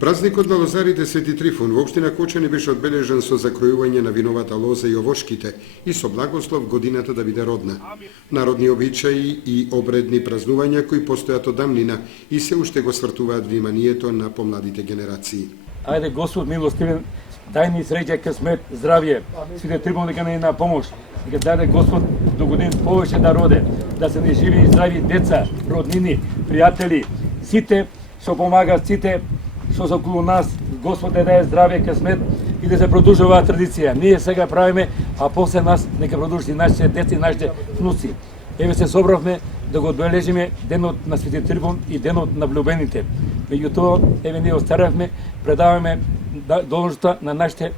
Празникот на лозарите Свети Трифун во општина Кочани беше одбележан со закројување на виновата лоза и овошките и со благослов годината да биде родна. Народни обичаи и обредни празнувања кои постојат од давнина и се уште го свртуваат вниманието на помладите генерации. Ајде Господ милостивен, дај ни среќа, късмет, здравје, Свети Трифун нека ни на помош, нека даде Господ до годин повеќе да роде, да се ни живи и здрави деца, роднини, пријатели, сите што помагаат, сите што се околу нас, Господ да даде здравје, късмет и да се продолжува традиција. Ние сега правиме, а после нас нека продолжи нашите деца и нашите внуци. Еве се собравме да го одбележиме денот на Свети Трифун и денот на влюбените. Меѓутоа, еве ние остаравме, предаваме должноста на нашите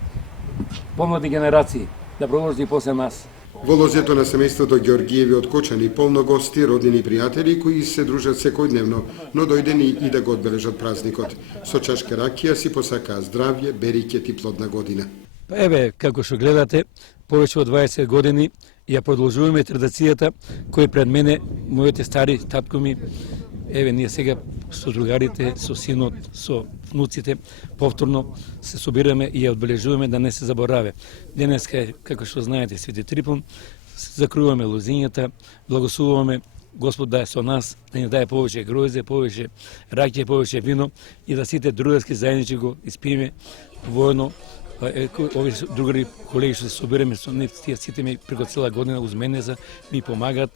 помлади генерации да продолжи после нас. Во лозето на семејството Ѓоргиеви од Кочани полно гости, роднини и пријатели кои се дружат секојдневно, но дојдени и да го одбележат празникот. Со чашка ракија си посакаа здравје, берекет и плодна година. Еве, како што гледате, повеќе од 20 години ја продолжуваме традицијата која пред мене моите стари таткоми. Еве, ние сега со другарите, со синот, со внуците, повторно се собираме и ја одбележуваме да не се забораве. Денеска, како што знаете, Свети Трифун, закруваме лозињата, благословуваме Господ да е со нас, да ни даде повеќе гроздје, повеќе раќе, повеќе вино и да сите другарски заедничи го испиеме воено. Ови другари колеги што се собираме со нив, тие сите ми преку цела година уз мене ми помагаат,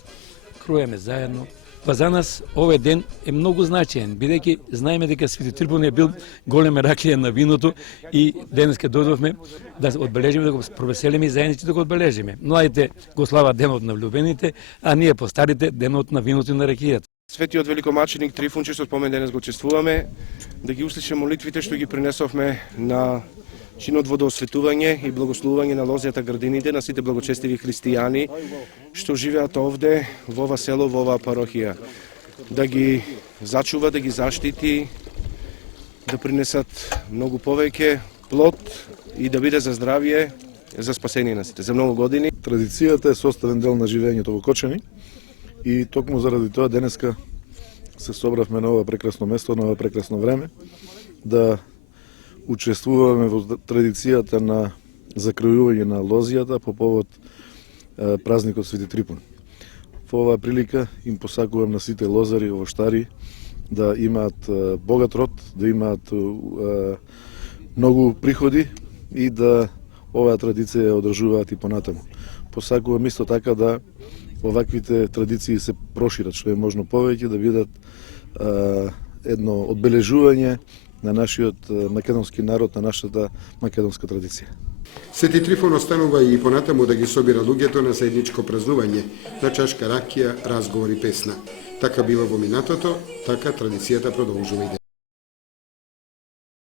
круеме заедно. Па за нас овој ден е многу значаен, бидејќи знаеме дека Свети Трифун е бил голем раклија на виното и денеска дојдовме да одбележиме, да го провеселиме и заедничи да го одбележиме. Младите го слават денот на влюбените, а ние постарите денот на виното и на ракијата. Светиот великомаченик Трифун, често спомен денес го чествуваме, да ги услише молитвите што ги принесовме на чинот водоосветување и благословување на лозјата градините на сите благочестиви христијани што живеат овде во ова село, во оваа парохија. Да ги зачува, да ги заштити, да принесат многу повеќе плод и да биде за здравје, за спасение на сите, за многу години. Традицијата е составен дел на живењето во Кочани и токму заради тоа денеска се собравме на ова прекрасно место, на ова прекрасно време, да учествуваме во традицијата на закројување на лозијата по повод празникот Свети Трифун. Во оваа прилика им посакувам на сите лозари, овоштари да имаат богат род, да имаат многу приходи и да оваа традиција ја одржуваат и понатаму. Посакувам исто така да оваквите традиции се прошират што е можно повеќе, да бидат едно одбележување на нашиот македонски народ, на нашата македонска традиција. Свети Трифун останува и понатаму да ги собира луѓето на заедничко празнување, на чашка ракија, разговор и песна. Така била во минатото, така традицијата продолжува и